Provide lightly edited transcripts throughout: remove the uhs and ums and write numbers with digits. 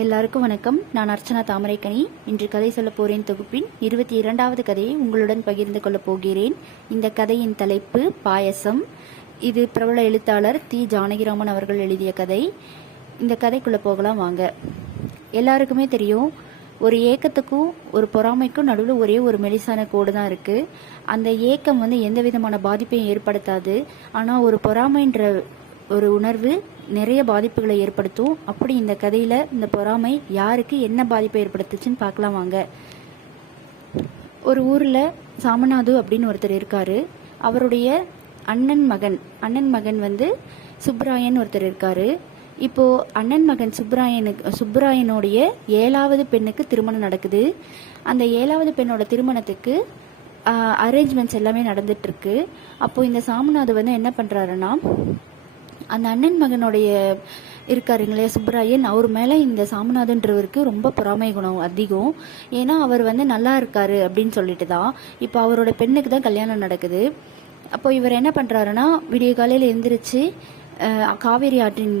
எல்லாருக்கும் வணக்கம். நான் அர்ச்சனா தாமரைக்கனி. இன்று கதை சொல்ல போறேன் தொகுப்பின் 22வது கதையை உங்களுடன் பகிர்ந்து கொள்ளப் போகிறேன். இந்த கதையின் தலைப்பு பாயசம். இது பிரபல எழுத்தாளர் தி. ஜானகிராமன் அவர்கள் எழுதிய கதை. இந்த கதைக்குள்ள போகலாம் வாங்க. எல்லாருக்குமே தெரியும், ஒரு ஏக்கத்துக்கும் ஒரு பொறாமைக்கும் நடுவில் ஒரே ஒரு மெலிசான கோடு தான் இருக்கு. அந்த ஏக்கம் எந்த விதமான பாதிப்பையும் ஏற்படுத்தாது. ஆனால் ஒரு பொறாமைன்ற ஒரு உணர்வு நிறைய பாதிப்புகளை ஏற்படுத்தும். அப்படி இந்த கதையில இந்த பொறாமை யாருக்கு என்ன பாதிப்பை ஏற்படுத்துச்சுன்னு பார்க்கலாம் வாங்க. ஒரு ஊர்ல சாமநாது அப்படின்னு ஒருத்தர் இருக்காரு. அவருடைய அண்ணன் மகன் சுப்ராயன் ஒருத்தர் இருக்காரு. இப்போ அண்ணன் மகன் சுப்ராயனுடைய 7வது பெண்ணுக்கு திருமணம் நடக்குது. அந்த 7வது பெண்ணோட திருமணத்துக்கு அரேஞ்ச்மெண்ட்ஸ் எல்லாமே நடந்துட்டு இருக்கு. அப்போ இந்த சாமநாது என்ன பண்றாருன்னா, அந்த அண்ணன் மகனுடைய இருக்காருங்களே சுப்ராயன், அவர் மேலே இந்த சாமநாதன்றவருக்கு ரொம்ப பொறாமை குணம் அதிகம். ஏன்னா அவர் நல்லா இருக்காரு அப்படின்னு சொல்லிட்டு தான் இப்போ அவரோட பெண்ணுக்கு தான் கல்யாணம் நடக்குது. அப்போ இவர் என்ன பண்ணுறாருன்னா, விடிய காலையில் எந்திரிச்சு காவேரி ஆற்றின்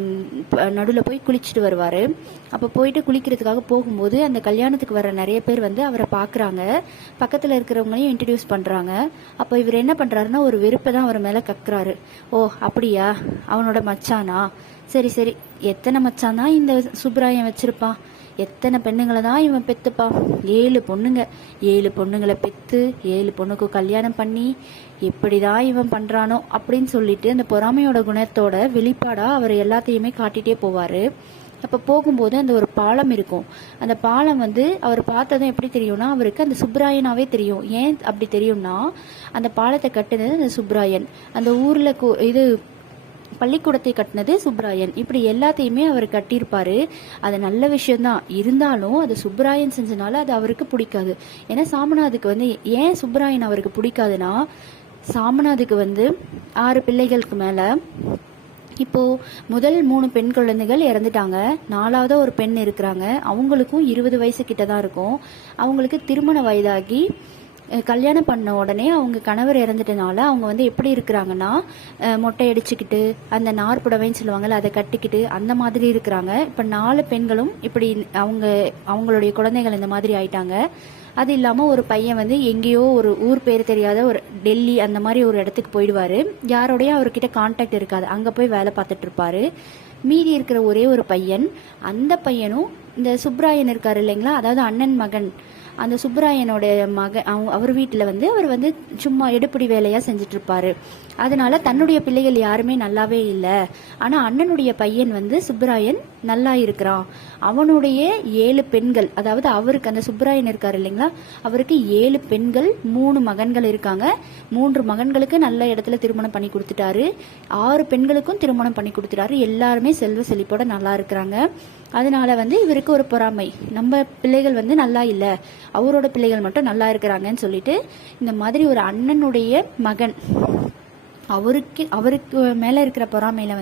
நடுவில் போய் குளிச்சுட்டு வருவார். அப்போ போயிட்டு குளிக்கிறதுக்காக போகும்போது அந்த கல்யாணத்துக்கு வர நிறைய பேர் அவரை பார்க்குறாங்க. பக்கத்தில் இருக்கிறவங்களையும் இன்ட்ரடியூஸ் பண்ணுறாங்க. அப்போ இவர் என்ன பண்ணுறாருன்னா, ஒரு வெறுப்பை தான் அவர் மேலே கக்குறாரு. ஓ அப்படியா, அவனோட மச்சானா, சரி சரி, எத்தனை மச்சான் தான் இந்த சுப்ராயன் வச்சிருப்பான், எத்தனை பெண்ணுங்களை தான் இவன் பெத்துப்பான், 7 பொண்ணுங்க, 7 பொண்ணுங்களை பெத்து 7 பொண்ணுக்கு கல்யாணம் பண்ணி எப்படிதான் இவன் பண்றானோ அப்படின்னு சொல்லிட்டு அந்த பொறாமையோட குணத்தோட வெளிப்பாடா அவர் எல்லாத்தையுமே காட்டிட்டே போவாரு. அப்ப போகும்போது அந்த ஒரு பாலம் இருக்கும். அந்த பாலம் அவர் பார்த்ததும் எப்படி தெரியும்னா, அவருக்கு அந்த சுப்ராயனாவே தெரியும். ஏன் அப்படி தெரியும்னா, அந்த பாலத்தை கட்டுனது அந்த சுப்ராயன், அந்த ஊர்ல பள்ளிக்கூடத்தை கட்டினது சுப்ராயன். இப்படி எல்லாத்தையுமே அவர் கட்டியிருப்பாரு. அது நல்ல விஷயம்தான். இருந்தாலும் அது சுப்ராயன் செஞ்சனால அது அவருக்கு பிடிக்காது. ஏன்னா சாமநாதுக்கு ஏன் சுப்ராயன் அவருக்கு பிடிக்காதுன்னா, சாமநாதுக்கு 6 பிள்ளைகளுக்கு மேல இப்போ முதல் 3 பெண் குழந்தைகள் இறந்துட்டாங்க. 4வது ஒரு பெண் இருக்கிறாங்க. அவங்களுக்கும் 20 வயசு கிட்ட தான் இருக்கும். அவங்களுக்கு திருமண வயதாகி கல்யாணம் பண்ண உடனே அவங்க கணவர் இறந்துட்டனால அவங்க எப்படி இருக்கிறாங்கன்னா, மொட்டை அடிச்சுக்கிட்டு அந்த நார்புடவைன்னு சொல்லுவாங்கல்ல, அதை கட்டிக்கிட்டு அந்த மாதிரி இருக்கிறாங்க. இப்போ 4 பெண்களும் இப்படி அவங்களுடைய குழந்தைகள் இந்த மாதிரி ஆயிட்டாங்க. அது இல்லாமல் ஒரு பையன் எங்கேயோ ஒரு ஊர் பேர் தெரியாத ஒரு டெல்லி அந்த மாதிரி ஒரு இடத்துக்கு போயிடுவாரு. யாரோடையும் அவர்கிட்ட கான்டாக்ட் இருக்காது. அங்கே போய் வேலை பார்த்துட்டு இருப்பாரு. மீதி இருக்கிற ஒரே ஒரு பையன், அந்த பையனும் இந்த சுப்ராயன் இருக்காரு இல்லைங்களா, அதாவது அண்ணன் மகன், அந்த சுப்ராயனோட அவர் வீட்டில் அவர் சும்மா எடுப்படி வேலையாக செஞ்சுட்டு இருப்பாரு. அதனால தன்னுடைய பிள்ளைகள் யாருமே நல்லாவே இல்லை. ஆனால் அண்ணனுடைய பையன் சுப்ராயன் நல்லா இருக்கிறான். அவனுடைய 7 பெண்கள், அதாவது அவருக்கு அந்த சுப்ராயன் இருக்காரு இல்லைங்களா, அவருக்கு 7 பெண்கள் 3 மகன்கள் இருக்காங்க. 3 மகன்களுக்கு நல்ல இடத்துல திருமணம் பண்ணி கொடுத்துட்டாரு. 6 பெண்களுக்கும் திருமணம் பண்ணி கொடுத்துட்டாரு. எல்லாருமே செல்வ செழிப்போட நல்லா இருக்கிறாங்க. அதனால இவருக்கு ஒரு பொறாமை, நம்ம பிள்ளைகள் நல்லா இல்லை, அவரோட பிள்ளைகள் மட்டும் நல்லா இருக்கிறாங்கன்னு சொல்லிட்டு இந்த மாதிரி ஒரு அண்ணனுடைய மகன் அவருக்கு மேல இருக்கிற பொறாமையில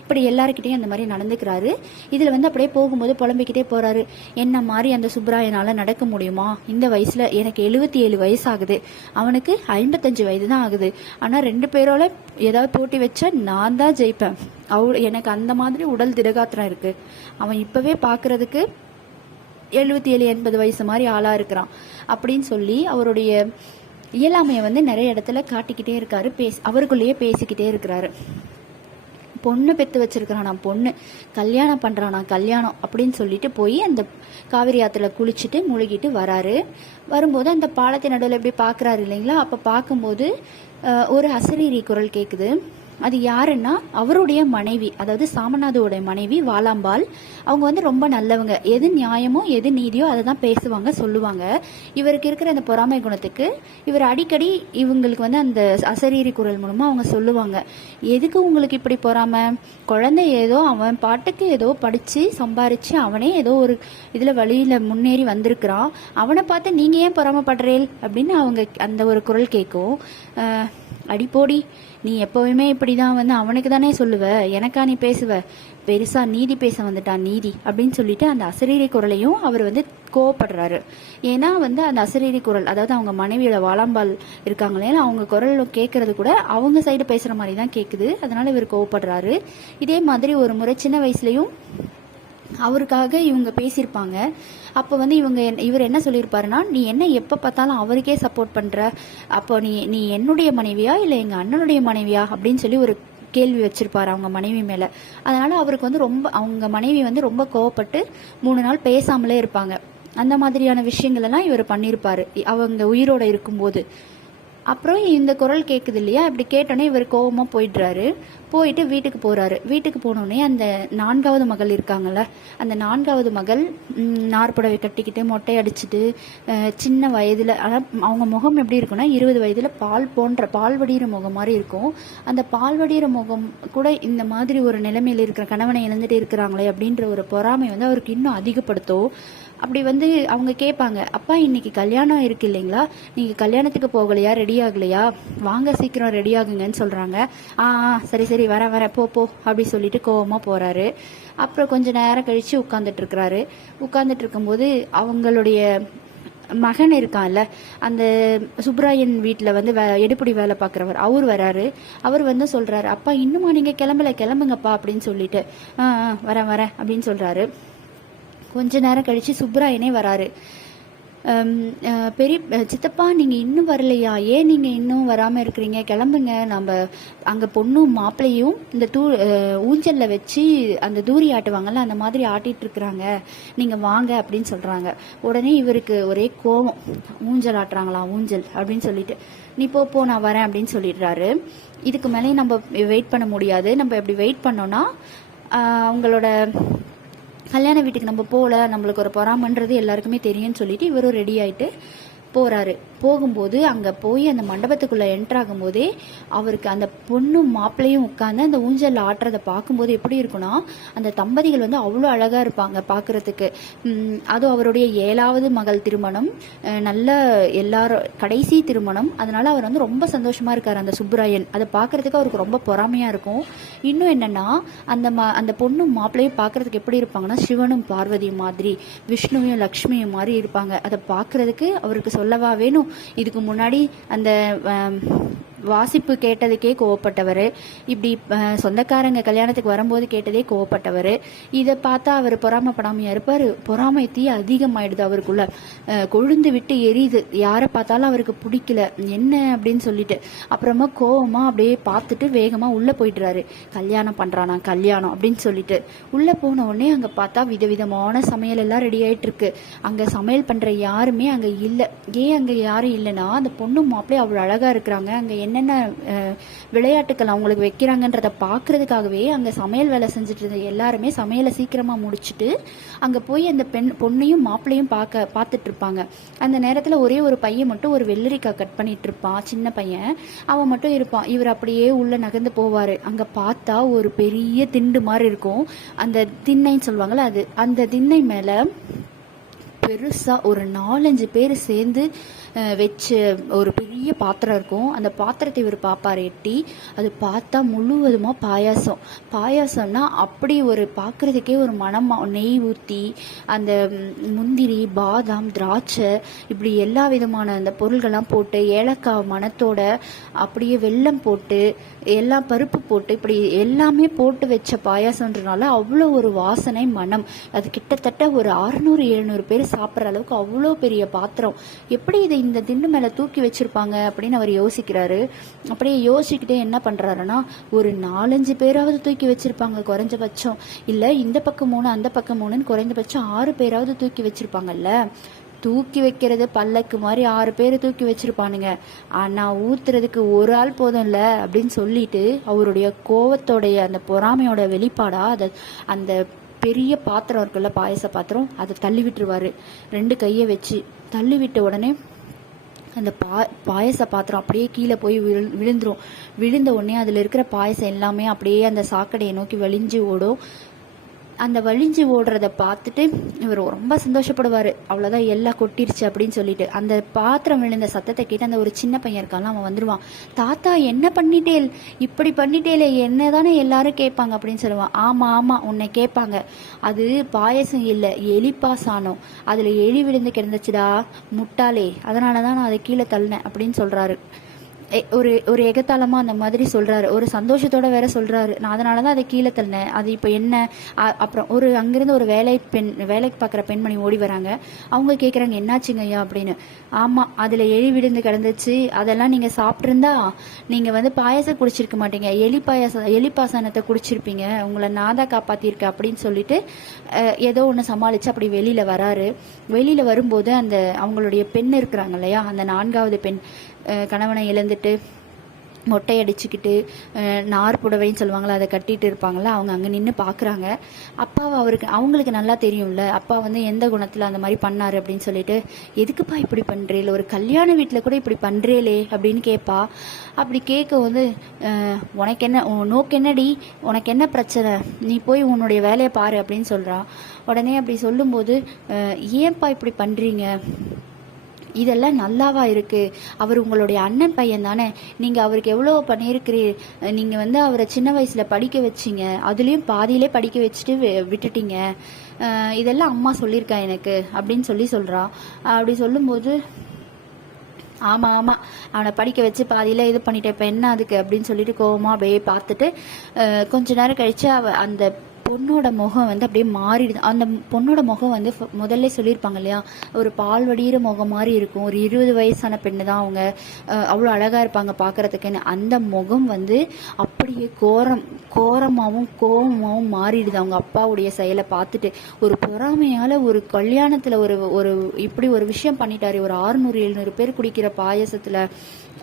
இப்படி எல்லாருக்கிட்டையும் அந்த மாதிரி நடந்துக்கிறாரு. இதுல அப்படியே போகும்போது புலம்பிக்கிட்டே போறாரு. என்ன மாதிரி அந்த சுப்ராயனால நடக்க முடியுமா, இந்த வயசுல எனக்கு 77 வயசு ஆகுது, அவனுக்கு 55 வயது தான் ஆகுது. ஆனா 2 பேரோட ஏதாவது போட்டி வச்சா நான் தான் ஜெயிப்பேன். எனக்கு அந்த மாதிரி உடல் திடகாத்திரம் இருக்கு. அவன் இப்பவே பாக்குறதுக்கு 77 80 வயசு மாதிரி ஆளா இருக்கிறான் அப்படின்னு சொல்லி அவருடைய இயலாமையை நிறைய இடத்துல காட்டிக்கிட்டே இருக்காரு. அவருக்குள்ளேயே பேசிக்கிட்டே இருக்கிறாரு. பொண்ணு பெத்து வச்சிருக்கிறானா, பொண்ணு கல்யாணம் பண்றானா, கல்யாணம் அப்படின்னு சொல்லிட்டு போய் அந்த காவிரி ஆத்துல குளிச்சுட்டு முழுகிட்டு வராரு. வரும்போது அந்த பாலத்தின் நடுவில் எப்படி பாக்குறாரு இல்லைங்களா, அப்ப பார்க்கும்போது ஒரு அசரீரி குரல் கேக்குது. அது யாருன்னா அவருடைய மனைவி, அதாவது சாமநாதோட மனைவி வாலாம்பாள். அவங்க ரொம்ப நல்லவங்க. எது நியாயமோ எது நீதியோ அதை தான் பேசுவாங்க, சொல்லுவாங்க. இவருக்கு இருக்கிற அந்த பொறாமை குணத்துக்கு இவர் அடிக்கடி இவங்களுக்கு அந்த அசரீரி குரல் மூலமா அவங்க சொல்லுவாங்க, எதுக்கு உங்களுக்கு இப்படி பொறாமை, குழந்தை ஏதோ அவன் பாட்டுக்கு ஏதோ படிச்சு சம்பாரிச்சு அவனே ஏதோ ஒரு இதுல வழியில முன்னேறி வந்திருக்கிறான், அவனை பார்த்து நீங்க ஏன் பொறாமைப்படுறீள் அப்படின்னு அவங்க அந்த ஒரு குரல் கேட்கும். அடிப்போடி, நீ எப்பவுமே இப்படிதான் அவனுக்கு தானே சொல்லுவ, எனக்கா நீ பேசுவ, பெருசா நீதி பேச வந்துட்டான் நீதி அப்படின்னு சொல்லிட்டு அந்த அசரீரி குரலையும் அவர் கோவப்படுறாரு. ஏன்னா அந்த அசரீரி குரல், அதாவது அவங்க மனைவியோட வாலாம்பால் இருக்காங்களே, அவங்க குரல் கேட்கறது கூட அவங்க சைடு பேசுற மாதிரி தான் கேக்குது. அதனால இவர் கோவப்படுறாரு. இதே மாதிரி ஒரு முறை சின்ன வயசுலயும் அவருக்காக இவங்க பேசியிருப்பாங்க. அப்போ வந்து இவர் என்ன சொல்லியிருப்பாருன்னா, நீ என்ன எப்போ பார்த்தாலும் அவருக்கே சப்போர்ட் பண்ணுற, அப்போ நீ நீ என்னுடைய மனைவியா இல்லை எங்கள் அண்ணனுடைய மனைவியா அப்படின்னு சொல்லி ஒரு கேள்வி வச்சிருப்பாரு அவங்க மனைவி மேலே. அதனால அவருக்கு வந்து அவங்க மனைவி வந்து ரொம்ப கோவப்பட்டு 3 நாள் பேசாமலே இருப்பாங்க. அந்த மாதிரியான விஷயங்கள் எல்லாம் இவர் பண்ணியிருப்பாரு அவங்க உயிரோட இருக்கும்போது. அப்புறம் இந்த குரல் கேட்குது இல்லையா, இப்படி கேட்டோன்னே இவர் கோவமாக போயிட்டு வீட்டுக்கு போகிறாரு. வீட்டுக்கு போனோடனே அந்த 4வது மகள் இருக்காங்கல்ல, அந்த 4வது மகள் நார்புடவை கட்டிக்கிட்டு மொட்டை அடிச்சுட்டு சின்ன வயதில், ஆனால் அவங்க முகம் எப்படி இருக்குன்னா 20 வயதில் பால் வடிகிற முகம் மாதிரி இருக்கும். அந்த பால் வடிகிற முகம் கூட இந்த மாதிரி ஒரு நிலைமையில் இருக்கிற கணவனை இழந்துட்டு இருக்கிறாங்களே அப்படின்ற ஒரு பொறாமை வந்து அவருக்கு இன்னும் அதிகப்படுத்தும். அப்படி வந்து அவங்க கேட்பாங்க, அப்பா இன்னைக்கு கல்யாணம் இருக்கு இல்லைங்களா, நீங்கள் கல்யாணத்துக்கு போகலையா, ரெடி ஆகலையா, வாங்க சீக்கிரம் ரெடி ஆகுங்கன்னு சொல்கிறாங்க. சரி சரி வர போ அப்படி சொல்லிட்டு கோவமாக போகிறாரு. அப்புறம் கொஞ்சம் நேரம் கழித்து உட்காந்துட்டு இருக்கும்போது அவங்களுடைய மகன் இருக்கான்ல, அந்த சுப்ராயன் வீட்டில் வந்து எடுப்படி வேலை பார்க்குறவர் அவர் வராரு. அவர் வந்து சொல்கிறாரு, அப்பா இன்னுமா நீங்கள் கிளம்புங்கப்பா அப்படின்னு சொல்லிட்டு வரேன் அப்படின்னு சொல்கிறாரு. கொஞ்ச நேரம் கழித்து சுப்ராயனே வராரு. சித்தப்பா நீங்கள் இன்னும் வரலையா, ஏன் நீங்கள் இன்னும் வராமல் இருக்கிறீங்க, கிளம்புங்க, நம்ம அங்கே பொண்ணும் மாப்பிள்ளையும் இந்த ஊஞ்சலில் வச்சு அந்த தூரி ஆட்டுவாங்கல்ல அந்த மாதிரி ஆட்டிகிட்டு இருக்கிறாங்க, நீங்கள் வாங்க அப்படின்னு சொல்கிறாங்க. உடனே இவருக்கு ஒரே கோபம், ஊஞ்சல் அப்படின்னு சொல்லிட்டு, நீ போ நான் வரேன் அப்படின்னு சொல்லிடுறாரு. இதுக்கு மேலே நம்ம வெயிட் பண்ண முடியாது, நம்ம எப்படி வெயிட் பண்ணோன்னா அவங்களோட கல்யாண வீட்டுக்கு நம்ம போகல, நம்மளுக்கு ஒரு பொறாமன்றது எல்லாருக்குமே தெரியும்னு சொல்லிட்டு இவரும் ரெடி ஆகிட்டு போகிறாரு. போகும்போது அங்கே போய் அந்த மண்டபத்துக்குள்ளே என்ட்ராகும்போதே அவருக்கு அந்த பொண்ணும் மாப்பிள்ளையும் உட்காந்து அந்த ஊஞ்சலில் ஆட்டுறதை பார்க்கும்போது எப்படி இருக்குன்னா, அந்த தம்பதிகள் வந்து அவ்வளோ அழகாக இருப்பாங்க பார்க்குறதுக்கு. அதுவும் அவருடைய 7வது மகள் திருமணம், நல்ல எல்லாரும் கடைசி திருமணம். அதனால அவர் வந்து ரொம்ப சந்தோஷமாக இருக்கார் அந்த சுப்ராயன். அதை பார்க்குறதுக்கு அவருக்கு ரொம்ப பொறாமையாக இருக்கும். இன்னும் என்னென்னா, அந்த பொண்ணும் மாப்பிள்ளையும் பார்க்குறதுக்கு எப்படி இருப்பாங்கன்னா, சிவனும் பார்வதியும் மாதிரி, விஷ்ணுவையும் லக்ஷ்மியும் மாதிரி இருப்பாங்க. அதை பார்க்குறதுக்கு அவருக்கு சொல்லவா வேணும். இதுக்கு முன்னாடி அந்த வாசிப்பு கேட்டதுக்கே கோவப்பட்டவர், இப்படி சொந்தக்காரங்க கல்யாணத்துக்கு வரும்போது கேட்டதே கோவப்பட்டவர். இதை பார்த்தா அவர் பொறாமப்படாமையா இருப்பார். பொறாமை தீ அதிகமாயிடுது அவருக்குள்ள, கொழுந்து விட்டு எரியுது. யாரை பார்த்தாலும் அவருக்கு பிடிக்கல என்ன அப்படின்னு சொல்லிட்டு, அப்புறமா கோவமா அப்படியே பார்த்துட்டு வேகமாக உள்ளே போயிடுறாரு. கல்யாணம் பண்ணுறானா கல்யாணம் அப்படின்னு சொல்லிட்டு உள்ளே போன உடனே அங்கே பார்த்தா விதவிதமான சமையல் எல்லாம் ரெடி ஆகிட்டு இருக்கு. அங்கே சமையல் பண்ணுற யாருமே அங்கே இல்லை. ஏன் அங்கே யாரும் இல்லைன்னா, அந்த பொண்ணு மாப்பிள்ளையே அவ்வளோ அழகாக இருக்கிறாங்க. அங்கே என்னென்ன விளையாட்டுக்கள் அவங்களுக்கு வைக்கிறாங்கன்றதை பார்க்கறதுக்காகவே அங்கே சமையல் வேலை செஞ்சுட்டு இருந்த எல்லாருமே சமையலை சீக்கிரமாக முடிச்சுட்டு அங்கே போய் அந்த பொண்ணையும் மாப்பிள்ளையும் பார்த்துட்டு இருப்பாங்க. அந்த நேரத்தில் ஒரே ஒரு பையன் மட்டும் ஒரு வெள்ளரிக்காய் கட் பண்ணிட்டு இருப்பான், சின்ன பையன், அவன் மட்டும் இருப்பான். இவர் அப்படியே உள்ள நகர்ந்து போவார். அங்கே பார்த்தா ஒரு பெரிய திண்டு மாதிரி இருக்கும், அந்த திண்ணைன்னு சொல்லுவாங்கள்ல, அது அந்த திண்ணை மேலே பெருசாக ஒரு 4-5 பேர் சேர்ந்து வச்ச ஒரு பெரிய பாத்திரம் இருக்கும். அந்த பாத்திரத்தை இவர் பார்ப்பார் எட்டி. அது பார்த்தா முழுவதுமாக பாயாசம்னா அப்படி ஒரு பார்க்குறதுக்கே ஒரு மனமாக நெய் ஊற்றி அந்த முந்திரி, பாதாம், திராட்சை, இப்படி எல்லா விதமான அந்த பொருள்கள்லாம் போட்டு, ஏலக்காய் மணத்தோட அப்படியே வெல்லம் போட்டு, எல்லாம் பருப்பு போட்டு, இப்படி எல்லாமே போட்டு வச்ச பாயாசம்ன்றனால அவ்வளோ ஒரு வாசனை, மனம். அது கிட்டத்தட்ட ஒரு 600-700 பேர் சாப்பிட்ற அளவுக்கு அவ்வளோ பெரிய பாத்திரம். எப்படி இதை இந்த திண்டு மேலே தூக்கி வச்சிருப்பாங்க அப்படின்னு அவர் யோசிக்கிறாரு. அப்படியே யோசிக்கிட்டே என்ன பண்ணுறாருன்னா, ஒரு 4-5 பேராவது தூக்கி வச்சிருப்பாங்க குறைஞ்சபட்சம், இல்லை இந்த பக்கம் 3 அந்த பக்கம் 3ன்னு குறைந்தபட்சம் 6 பேராவது தூக்கி வச்சிருப்பாங்கல்ல. தூக்கி வைக்கிறது பல்லக்கு மாதிரி 6 பேர் தூக்கி வச்சிருப்பானுங்க. ஆனால் ஊத்துறதுக்கு ஒரு ஆள் போதும்ல அப்படின்னு சொல்லிட்டு அவருடைய கோவத்தோடைய அந்த பொறாமையோட வெளிப்பாடா அந்த பெரிய பாத்திரம் இருக்குல்ல, பாயச பாத்திரம், அதை தள்ளி விட்டுருவாரு 2 கையை வச்சு. தள்ளி விட்ட உடனே அந்த பாயச பாத்திரம் அப்படியே கீழே போய் விழுந்துரும். விழுந்த உடனே அதில் இருக்கிற பாயசம் எல்லாமே அப்படியே அந்த சாக்கடையை நோக்கி வலிஞ்சு ஓடும். அந்த வலிஞ்சு ஓடுறத பார்த்துட்டு இவர் ரொம்ப சந்தோஷப்படுவார். அவ்வளோதான், எல்லாம் கொட்டிருச்சு அப்படின்னு சொல்லிட்டு. அந்த பாத்திரம் விழுந்த சத்தத்தை கேட்டு அந்த ஒரு சின்ன பையன் இருக்கான்ல, அவன் வந்துடுவான். தாத்தா என்ன பண்ணிட்டேல், இப்படி பண்ணிட்டேலே, என்ன தானே எல்லாரும் கேட்பாங்க அப்படின்னு சொல்லுவான். ஆமாம் உன்னை கேட்பாங்க, அது பாயசம் இல்லை, எலி பாசானம், அதில் எலி விழுந்து கிடந்துச்சுடா முட்டாளே, அதனால தான் நான் அதை கீழே தள்ளினேன் அப்படின்னு சொல்கிறாரு. ஒரு ஒரு எகத்தாளமாக அந்த மாதிரி சொல்கிறாரு, ஒரு சந்தோஷத்தோட வேற சொல்கிறாரு. நான் அதனால தான் அதை கீழே தள்ளினேன், அது இப்போ என்ன. அப்புறம் அங்கேருந்து ஒரு வேலைக்கு பார்க்குற பெண்மணி ஓடி வராங்க. அவங்க கேட்குறாங்க, என்னாச்சுங்க ஐயா அப்படின்னு. ஆமாம், அதில் எலி விழுந்து கிடந்துச்சு, அதெல்லாம் நீங்கள் சாப்பிட்ருந்தா நீங்கள் வந்து பாயசம் குடிச்சிருக்க மாட்டீங்க, எலி பாசனத்தை குடிச்சிருப்பீங்க, உங்களை நான் தான் காப்பாற்றிருக்கேன் அப்படின்னு சொல்லிட்டு ஏதோ ஒன்று சமாளித்து அப்படி வெளியில் வராரு. வெளியில் வரும்போது அந்த அவங்களுடைய பெண் இருக்கிறாங்க இல்லையா, அந்த 4வது பெண் கணவனை இழந்துட்டு மொட்டை அடிச்சுக்கிட்டு நார் புடவைன்னு சொல்லுவாங்களா, அதை கட்டிட்டு இருப்பாங்களா, அவங்க அங்கே நின்று பார்க்குறாங்க. அப்பாவை அவங்களுக்கு நல்லா தெரியும்ல, அப்பா வந்து எந்த குணத்தில் அந்த மாதிரி பண்ணார் அப்படின்னு சொல்லிட்டு, எதுக்குப்பா இப்படி பண்ணுறீல, ஒரு கல்யாண வீட்டில் கூட இப்படி பண்ணுறீலே அப்படின்னு கேட்பா. அப்படி கேட்க வந்து உனக்கு என்ன, நோக்கு என்னடி, உனக்கு என்ன பிரச்சனை, நீ போய் உன்னுடைய வேலையை பாரு அப்படின்னு சொல்கிறா. உடனே அப்படி சொல்லும்போது, ஏன்ப்பா இப்படி பண்ணுறீங்க, இதெல்லாம் நல்லாவா இருக்குது, அவர் உங்களுடைய அண்ணன் பையன் தானே, நீங்கள் அவருக்கு எவ்வளோ பண்ணியிருக்கிறீர், நீங்கள் வந்து அவரை சின்ன வயசில் படிக்க வச்சிங்க, அதுலேயும் பாதியிலே படிக்க வச்சுட்டு விட்டுட்டீங்க, இதெல்லாம் அம்மா சொல்லியிருக்கா எனக்கு அப்படின்னு சொல்கிறா. அப்படி சொல்லும்போது, ஆமாம் ஆமாம், அவனை படிக்க வச்சு பாதியில் இது பண்ணிட்டேன், இப்போ என்ன அதுக்கு அப்படின்னு சொல்லிட்டு கோவமாக அப்படியே பார்த்துட்டு கொஞ்ச நேரம் கழித்து அந்த பொண்ணோட முகம் வந்து அப்படியே மாறிடுது. அந்த பொண்ணோட முகம் வந்து முதல்ல சொல்லியிருப்பாங்க இல்லையா, ஒரு பால் வடிகிற முகம் மாதிரி இருக்கும், ஒரு 20 வயசான பெண்ணு தான் அவங்க, அவ்வளோ அழகாக இருப்பாங்க பார்க்குறதுக்குன்னு. அந்த முகம் வந்து அப்படியே கோரமாகவும் கோபமாகவும் மாறிடுது அவங்க அப்பாவுடைய செயலை பார்த்துட்டு. ஒரு பொறாமையால் ஒரு கல்யாணத்தில் ஒரு இப்படி ஒரு விஷயம் பண்ணிட்டாரு, ஒரு 600-700 பேர் குடிக்கிற பாயசத்தில்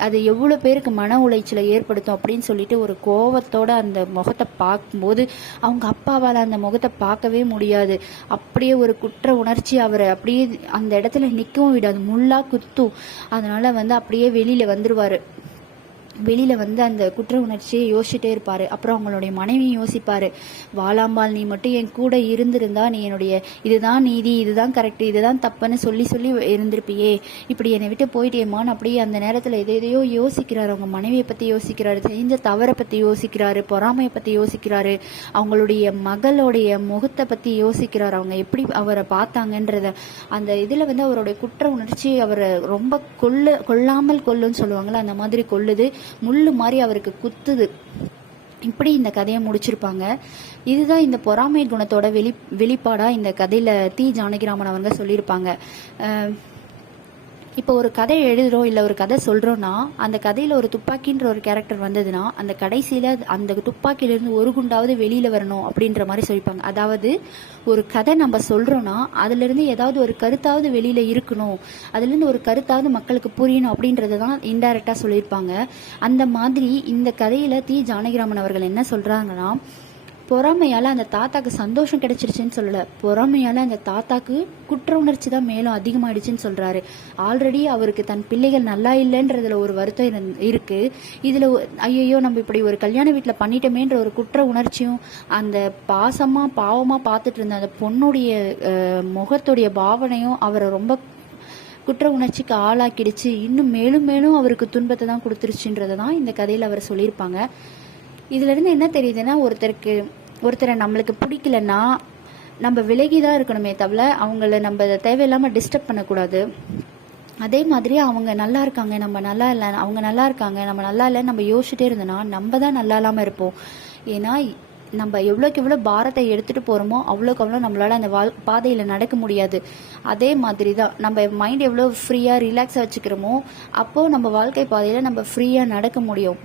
அது எவ்வளோ பேருக்கு மன உளைச்சலை ஏற்படுத்தும் அப்படின்னு சொல்லிட்டு ஒரு கோவத்தோட அந்த முகத்தை பார்க்கும்போது அவங்க அப்பாவால் அந்த முகத்தை பார்க்கவே முடியாது. அப்படியே ஒரு குற்ற உணர்ச்சி அவரை அப்படியே அந்த இடத்துல நிற்கவும் விடாது, முள்ளா குத்தும். அதனால வந்து அப்படியே வெளியில் வந்துடுவார். வெளியில் வந்து அந்த குற்ற உணர்ச்சியை யோசிச்சுட்டே இருப்பார். அப்புறம் அவங்களுடைய மனைவியும் யோசிப்பார், வாலாம்பால் நீ மட்டும் என் கூட இருந்திருந்தா நீ என்னுடைய இதுதான் நீதி, இதுதான் கரெக்டு, இதுதான் தப்புன்னு சொல்லி இருந்திருப்பியே, இப்படி என்னை விட்டு போயிட்டேம்மான்னு அப்படியே அந்த நேரத்தில் எதையோ யோசிக்கிறாரு. அவங்க மனைவியை பற்றி யோசிக்கிறாரு, செஞ்ச தவறை பற்றி யோசிக்கிறாரு, பொறாமையை பற்றி யோசிக்கிறாரு, அவங்களுடைய மகளுடைய முகத்தை பற்றி யோசிக்கிறாரு, அவங்க எப்படி அவரை பார்த்தாங்கன்றத. அந்த இதில் வந்து அவருடைய குற்ற உணர்ச்சி அவரை ரொம்ப கொல்லாமல் கொல்லுன்னு சொல்லுவாங்கள்ல, அந்த மாதிரி கொல்லுது, முள்ளு மாதிரி அவருக்கு குத்துது. இப்படி இந்த கதையை முடிச்சிருப்பாங்க. இதுதான் இந்த பொறாமை குணத்தோட வெளிப்பாடா இந்த கதையில தி ஜானகிராமன் அவங்க சொல்லியிருப்பாங்க. இப்போ ஒரு கதை எழுதுகிறோம் இல்லை ஒரு கதை சொல்கிறோன்னா, அந்த கதையில் ஒரு துப்பாக்கின்ற ஒரு கேரக்டர் வந்ததுன்னா அந்த கடைசியில் அந்த துப்பாக்கியிலேருந்து ஒரு குண்டாவது வெளியில் வரணும் அப்படின்ற மாதிரி சொல்லிப்பாங்க. அதாவது ஒரு கதை நம்ம சொல்கிறோன்னா அதுலேருந்து ஏதாவது ஒரு கருத்தாவது வெளியில் இருக்கணும், அதுலேருந்து ஒரு கருத்தாவது மக்களுக்கு புரியணும் அப்படின்றது தான் இன்டைரக்டாக சொல்லியிருப்பாங்க. அந்த மாதிரி இந்த கதையில் தி ஜானகிராமன் அவர்கள் என்ன சொல்கிறாங்கன்னா, பொறாமையால் அந்த தாத்தாக்கு சந்தோஷம் கிடைச்சிருச்சுன்னு சொல்லலை, பொறாமையால் அந்த தாத்தாக்கு குற்ற உணர்ச்சி தான் மேலும் அதிகமாகிடுச்சுன்னு சொல்கிறாரு. ஆல்ரெடி அவருக்கு தன் பிள்ளைகள் நல்லா இல்லைன்றதுல ஒரு வருத்தம் இருக்குது. இதில் ஐயோ நம்ம இப்படி ஒரு கல்யாண வீட்டில் பண்ணிட்டோமேன்ற ஒரு குற்ற உணர்ச்சியும், அந்த பாவமாக பார்த்துட்டு இருந்த அந்த பொண்ணுடைய முகத்துடைய பாவனையும் அவரை ரொம்ப குற்ற உணர்ச்சிக்கு ஆளாக்கிடுச்சு, இன்னும் மேலும் மேலும் அவருக்கு துன்பத்தை தான் கொடுத்துருச்சுன்றதை தான் இந்த கதையில் அவர் சொல்லியிருப்பாங்க. இதிலிருந்து என்ன தெரியுதுன்னா, ஒருத்தரை நம்மளுக்கு பிடிக்கலன்னா நம்ம விலகி தான் இருக்கணுமே தவிர அவங்கள நம்ம தேவையில்லாமல் டிஸ்டர்ப் பண்ணக்கூடாது. அதே மாதிரி அவங்க நல்லா இருக்காங்க, நம்ம நல்லா இல்லை, அவங்க நல்லா இருக்காங்க, நம்ம நல்லா இல்லைன்னு நம்ம யோசிச்சுட்டே இருந்தோன்னா நம்ம தான் நல்லா இல்லாமல் இருப்போம். ஏன்னா நம்ம எவ்வளோக்கு எவ்வளோ பாரத்தை எடுத்துகிட்டு போகிறோமோ அவ்வளோக்கு அவ்வளோ நம்மளால் அந்த பாதையில் நடக்க முடியாது. அதே மாதிரி தான் நம்ம மைண்ட் எவ்வளோ ஃப்ரீயாக ரிலாக்ஸாக வச்சுக்கிறோமோ அப்போது நம்ம வாழ்க்கை பாதையில் நம்ம ஃப்ரீயாக நடக்க முடியும்.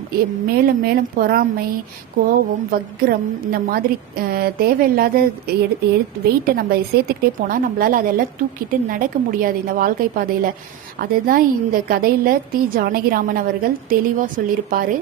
மேலும் மேலும் பொறாமை, கோபம், வக்ரம் இந்த மாதிரி தேவையில்லாத வெயிட்டை நம்ம சேர்த்துக்கிட்டே போனால் நம்மளால் அதெல்லாம் தூக்கிட்டு நடக்க முடியாது இந்த வாழ்க்கை பாதையில். அதுதான் இந்த கதையில் தி ஜானகிராமன் அவர்கள் தெளிவாக சொல்லியிருப்பார்.